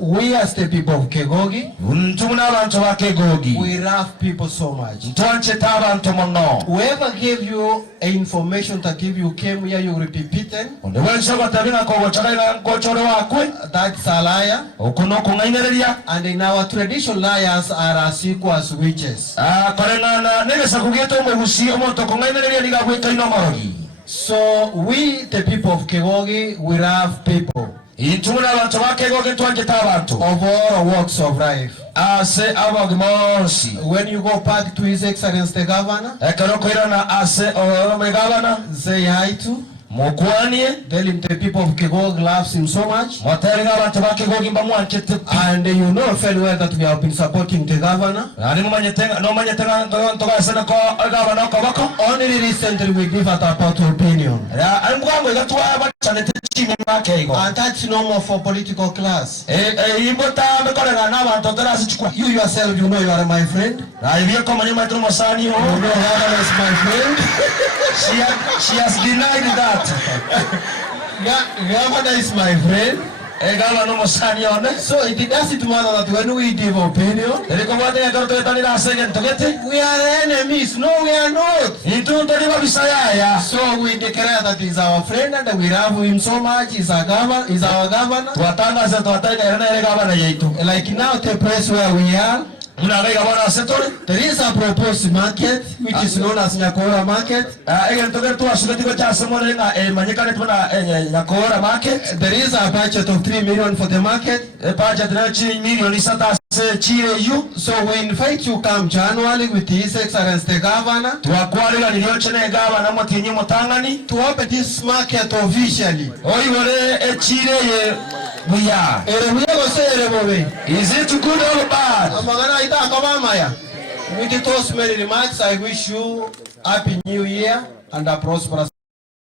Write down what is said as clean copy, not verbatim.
We as the people of Kegogi, we love people so much. Whoever gave you information that if you came here you will be beaten, that's a liar. And in our tradition, liars are as equal as witches. So we, the people of Kegogi, we love people of all walks of life. When you go back to His Excellency the Governor, say hi to. Tell him the people of Kegogi loves him so much. And you know very well that we have been supporting the governor. Only recently we give a part opinion. And that's normal for political class. You yourself, you know you are my friend. You know Hannah is my friend. She has denied that. Governor is my friend. So it doesn't matter that when we give opinion, we are enemies. No, we are not. So we declare that he's our friend and we love him so much. He's our governor. Like now the place where we are, there is a proposed market which is known as Nyakora Market. There is a budget of 3 million for the market. So we invite you come January with His Excellency the Governor to open this market officially. Is it good or bad? With those many remarks, I wish you Happy New Year and a prosperous